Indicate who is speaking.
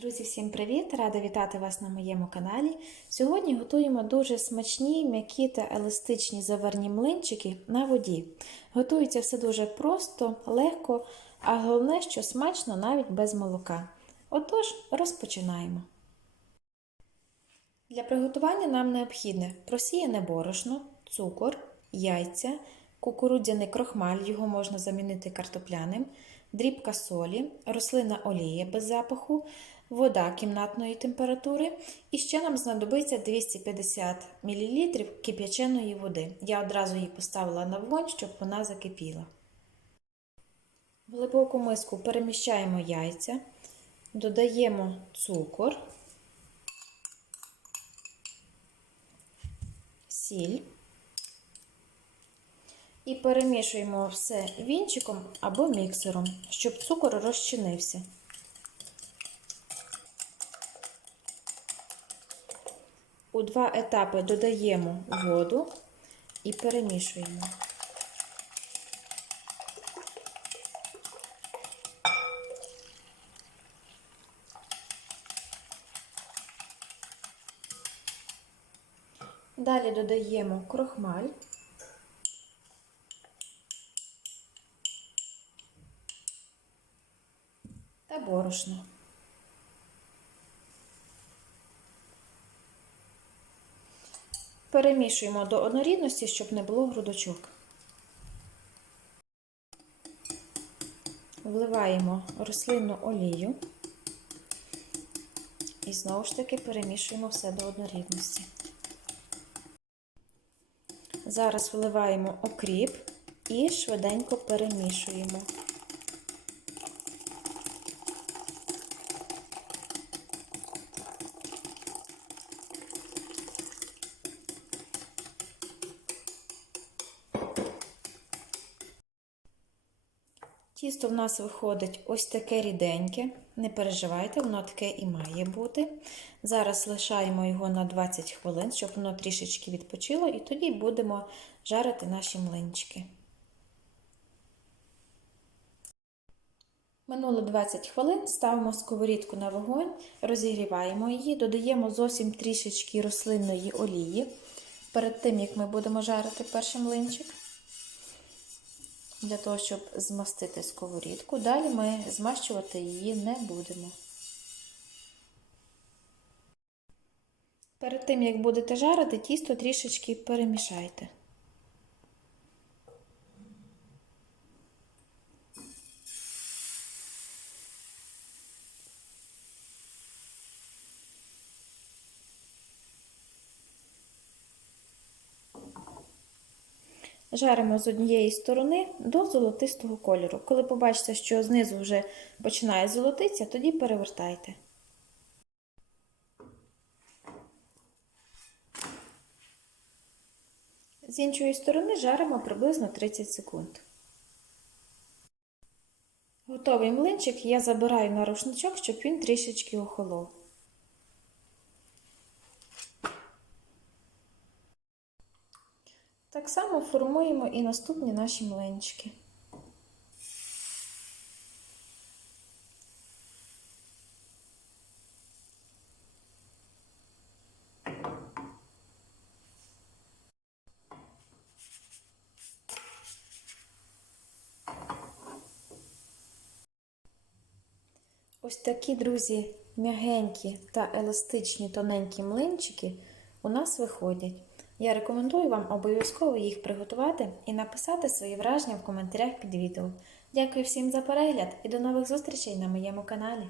Speaker 1: Друзі, всім привіт! Рада вітати вас на моєму каналі. Сьогодні готуємо дуже смачні, м'які та еластичні заварні млинчики на воді. Готується все дуже просто, легко, а головне, що смачно навіть без молока. Отож, розпочинаємо. Для приготування нам необхідне просіяне борошно, цукор, яйця, кукурудзяний крохмаль, його можна замінити картопляним, дрібка солі, рослинна олія без запаху, вода кімнатної температури. І ще нам знадобиться 250 мл кип'яченої води. Я одразу її поставила на вогонь, щоб вона закипіла. В глибоку миску переміщаємо яйця, додаємо цукор, сіль. І перемішуємо все вінчиком або міксером, щоб цукор розчинився. У два етапи додаємо воду і перемішуємо. Далі додаємо крохмаль. та борошно. Перемішуємо до однорідності, щоб не було грудочок. Вливаємо рослинну олію і знову ж таки перемішуємо все до однорідності. Зараз вливаємо окріп і швиденько перемішуємо. Тісто в нас виходить ось таке ріденьке. Не переживайте, воно таке і має бути. Зараз лишаємо його на 20 хвилин, щоб воно трішечки відпочило, і тоді будемо жарити наші млинчики. Минуло 20 хвилин, ставимо сковорідку на вогонь, розігріваємо її, додаємо зовсім трішечки рослинної олії перед тим, як ми будемо жарити перший млинчик для того, щоб змастити сковорідку. Далі ми змащувати її не будемо. Перед тим, як будете жарити, тісто трішечки перемішайте. Жаримо з однієї сторони до золотистого кольору. Коли побачите, що знизу вже починає золотитися, тоді перевертайте. З іншої сторони жаримо приблизно 30 секунд. Готовий млинчик я забираю на рушничок, щоб він трішечки охолов. Так само формуємо і наступні наші млинчики. Ось такі, друзі, м'ягенькі та еластичні тоненькі млинчики у нас виходять. Я рекомендую вам обов'язково їх приготувати і написати свої враження в коментарях під відео. Дякую всім за перегляд і до нових зустрічей на моєму каналі.